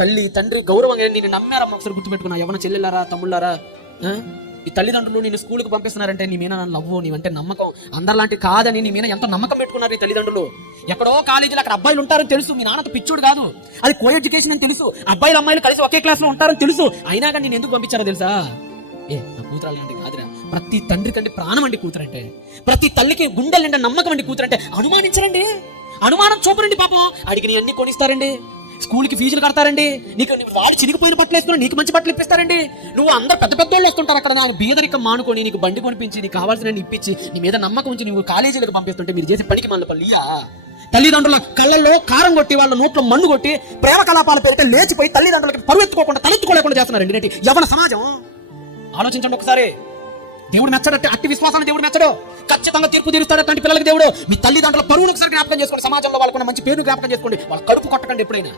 తల్లి తండ్రి గౌరవంగా నిన్ను నమ్మారమ్మా. ఒకసారి గుర్తుపెట్టుకున్నా, ఎవరైనా చెల్లెళ్ళారా తమ్ముళ్ళారా, ఈ తల్లిదండ్రులు నిన్ను స్కూల్కి పంపిస్తున్నారంటే నీ మీద లవ్వు, నీవంటే నమ్మకం, అందరిలాంటి కాదని నీ మీద ఎంతో నమ్మకం పెట్టుకున్నారు ఈ తల్లిదండ్రులు. ఎక్కడో కాలేజీలో అక్కడ అబ్బాయిలు ఉంటారని తెలుసు, మీ నాన్నతో పిచ్చోడు కాదు, అది కో ఎడ్యుకేషన్ అని తెలుసు, అబ్బాయిలు అమ్మాయిలు కలిసి ఒకే క్లాస్ లో ఉంటారని తెలుసు, అయినా కానీ నేను ఎందుకు పంపించారో తెలుసా? నా కూతురు అలాంటి కాదురా. ప్రతి తండ్రి కంటే ప్రాణం అండి కూతురంటే, ప్రతి తల్లికి గుండెలు నిండా నమ్మకం అండి కూతురంటే. అనుమానించరండి, అనుమానం చూపరండి. పాపం అడిగి అన్ని కొనిస్తారండి, స్కూల్కి ఫీజులు కడతారండి, నీకు వాడు చిరిగిపోయిన బట్టలు వేసుకుని నీకు మంచి బట్టలు ఇప్పిస్తారండి. నువ్వు అందరు పెద్ద పెద్ద వాళ్ళు వస్తుంటారు అక్కడ, ఆయన బీదరికం మానుకొని నీకు బండి కొనిపించి నీకు కావాల్సిన ఇప్పించి నీ మీద నమ్మకం ఉంచి నువ్వు కాలేజీలకు పంపిస్తుంటే మీరు చేసే పనికి మళ్ళీ పల్లియా. తల్లిదండ్రుల కళ్ళల్లో కారం కొట్టి వాళ్ళ నోట్లో మన్ను కొట్టి ప్రేమ కలాపాల పేరిట లేచిపోయి తల్లిదండ్రులకి పరువెత్తుకోకుండా తలెత్తుకోలేకుండా చేస్తున్నారండి నేటి యవ్వన సమాజం. ఆలోచించండి ఒకసారి. దేవుడు మెచ్చడట్టే అట్టి విశ్వాసాన్ని దేవుడు మెచ్చడు. ఖచ్చితంగా తీర్పు తీరుస్తాడు అట్లాంటి పిల్లలకి దేవుడు. మీ తల్లిదండ్రుల పరువును ఒకసారి జ్ఞాపకం చేసుకోండి, సమాజంలో వాళ్ళకున్న మంచి పేరును జ్ఞాపకం చేసుకోండి, వాళ్ళ కడుపు కొట్టకండి ఎప్పుడైనా.